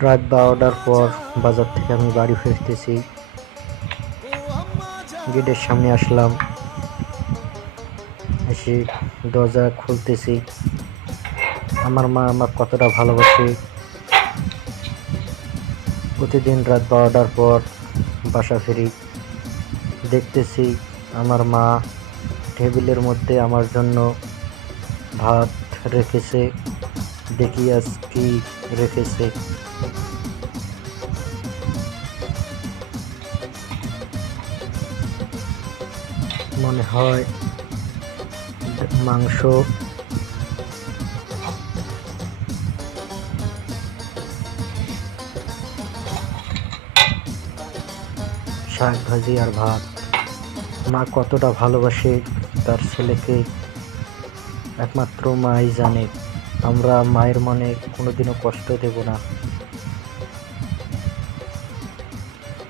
রাত বারোটার পর বাজার থেকে আমি বাড়ি ফিরতেছি। গেটের সামনে আসলাম। এসে দরজা খুলতেছি। আমার মা আমার কতটা ভালোবাসে। প্রতিদিন রাত বারোটার পর বাসা ফিরি। দেখতেছি আমার মা টেবিলের মধ্যে আমার জন্য ভাত রেখেছে। দেখি আজ কি রেখেছে। মনে হয় মাংস। শাক ভাজি আর ভাত। মা কতটা ভালোবাসে তার ছেলেকে। একমাত্র মাই জানে। আমরা মায়ের মনে কোনোদিনও কষ্ট দেব না।